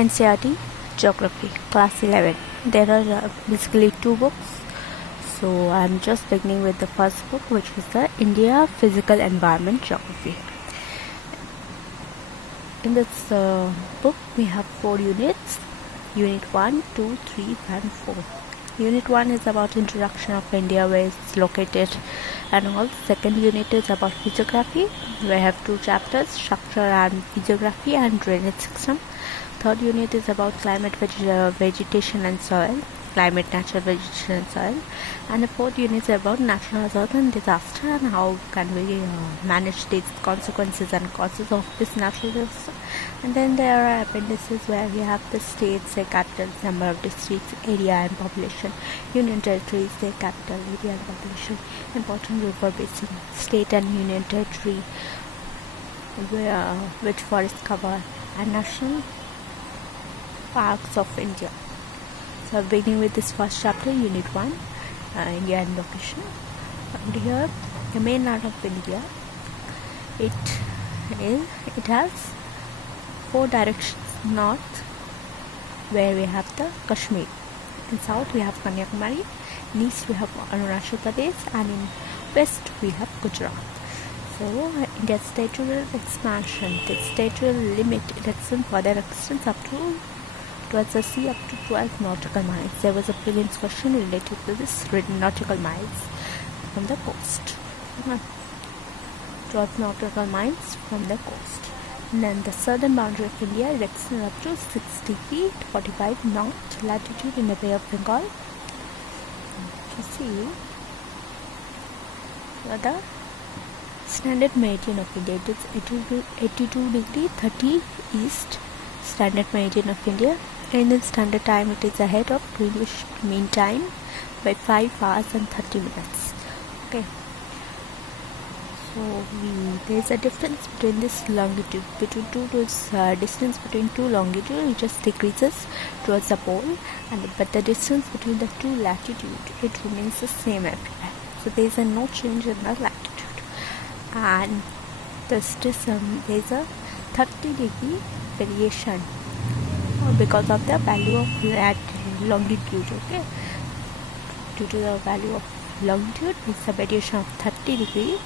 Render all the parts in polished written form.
Ncert Geography, Class 11. There are basically two books. So I'm just beginning with the first book, which is the India Physical Environment Geography. In this book, we have 4 units. Unit 1, 2, 3, and 4. Unit 1 is about introduction of India, where it's located and all. Second unit is about physiography. We have 2 chapters, structure and physiography and drainage system. Third unit is about climate, vegetation and soil. Climate, natural vegetation and soil. And the fourth unit is about natural hazard and disaster and how can we manage these consequences and causes of this natural disaster. And then there are appendices where we have the states, their capitals, number of districts, area and population, union territories, their capital, area and population, important river basin, state and union territory, which forests cover, and national parks of India. So beginning with this first chapter, Unit 1, India and location. And here, the mainland of India, it has 4 directions. North, where we have the Kashmir. In south, we have Kanyakumari. In east, we have Arunachal Pradesh. And in west, we have Gujarat. So, India's territorial expansion, the territorial limit, further extends up to towards the sea up to 12 nautical miles. There was a previous question related to this nautical miles from the coast. 12 nautical miles from the coast. And then the southern boundary of India extends up to 60 feet, 45 north latitude in the Bay of Bengal. You see, the standard meridian of India, it is 82 degree 30 east, standard meridian of India. And in standard time, it is ahead of Greenwich Mean Time by 5 hours and 30 minutes. Okay. So there is a difference between this longitude, distance between 2 longitude, it just decreases towards the pole, but the distance between the 2 latitude, it remains the same everywhere. So there is no change in the latitude, and there is a 30-degree variation because of the value of longitude. Okay, due to the value of longitude, it's a variation of 30 degree,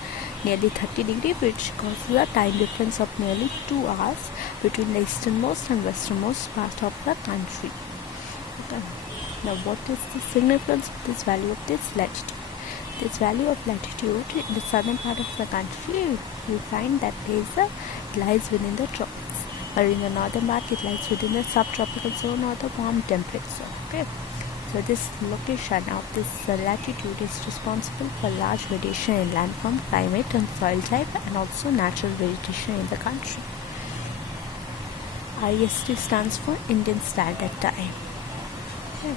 nearly 30 degree, which causes a time difference of nearly 2 hours between the easternmost and westernmost part of the country. Okay. Now, what is the significance of this value of this latitude? This value of latitude in the southern part of the country, you find that it lies within the tropics. Or in the northern part, it lies within the subtropical zone or the warm temperate zone. Okay, so this location of this latitude is responsible for large variation in landform, climate, and soil type, and also natural vegetation in the country. IST stands for Indian Standard Time. Okay.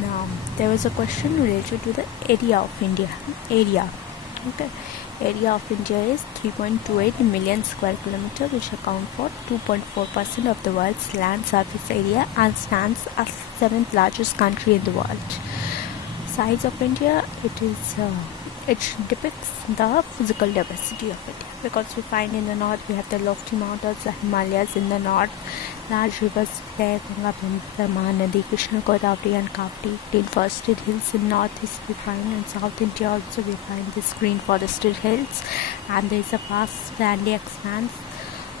Now, there was a question related to the area of India. Okay. Area of India is 3.28 million square kilometer, which account for 2.4% of the world's land surface area and stands as 7th largest country in the world. Size of India, it depicts the physical diversity of India, because we find in the north we have the lofty mountains, the Himalayas in the north, large rivers there, Ganga, Mahanadi, Krishna, Godavari and Kaveri, green forested hills in northeast we find, and south India also we find this green forested hills, and there is a vast sandy expanse.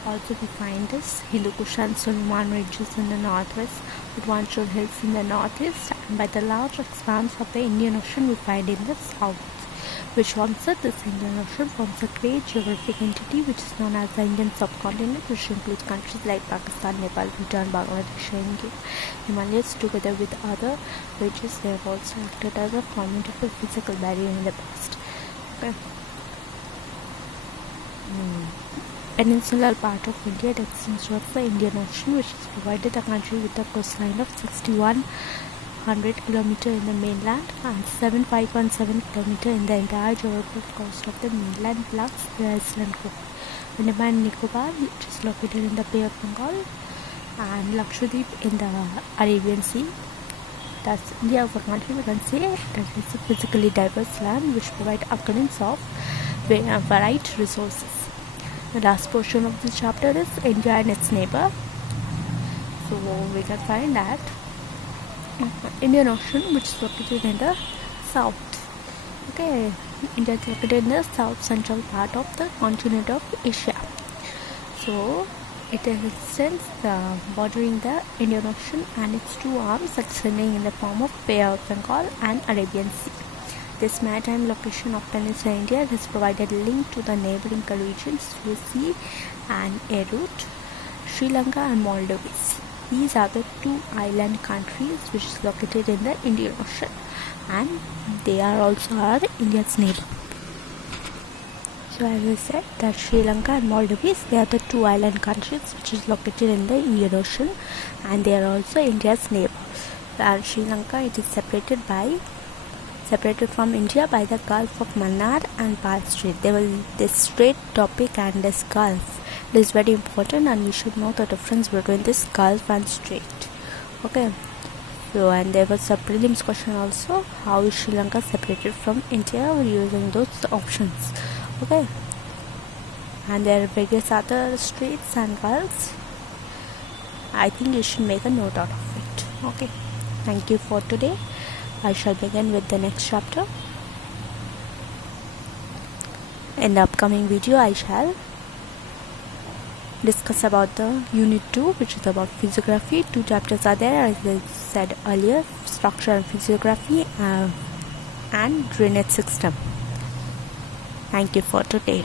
Also we find this Hindu Kush and Suleiman ridges in the northwest, Udvanchal hills in the northeast, and by the large expanse of the Indian Ocean we find in the south, which forms this Indian Ocean forms a great geographic entity which is known as the Indian subcontinent, which includes countries like Pakistan, Nepal, Bhutan, Bangladesh, and India. Himalayas, together with other ridges, they have also acted as a formidable physical barrier in the past. Okay. Peninsular part of India that extends towards the Indian Ocean, which has provided the country with a coastline of 6,100 km in the mainland and 7,517 km in the entire geographical coast of the mainland, plus the Iceland group. Andaman and Nicobar, which is located in the Bay of Bengal, and Lakshadweep in the Arabian Sea. Thus, India as a country, we can say that it's a physically diverse land which provides occurrence of varied resources. The last portion of the chapter is India and its neighbor. So we can find that Indian Ocean, which is located in the south. Okay, India is located in the south central part of the continent of Asia. So it extends bordering the Indian Ocean and its two arms extending in the form of Bay of Bengal and Arabian Sea. This maritime location of Peninsular India has provided a link to the neighboring regions Swiss Sea and air route, Sri Lanka and Maldives. These are the two island countries which is located in the Indian Ocean, and they are also India's neighbor. So as I said that Sri Lanka and Maldives, they are the two island countries which is located in the Indian Ocean, and they are also India's neighbor. And Sri Lanka, it is separated from India by the Gulf of Mannar and Pal Strait. This strait topic and this Gulf, it is very important, and we should know the difference between this Gulf and strait. Okay. So, and there was a prelims question also, how is Sri Lanka separated from India? We're using those options. Okay, and there are various other straits and gulfs. I think you should make a note out of it. Okay, thank you for today. I shall begin with the next chapter. In the upcoming video, I shall discuss about the unit 2, which is about physiography. 2 chapters are there, as I said earlier: structure and physiography and drainage system. Thank you for today.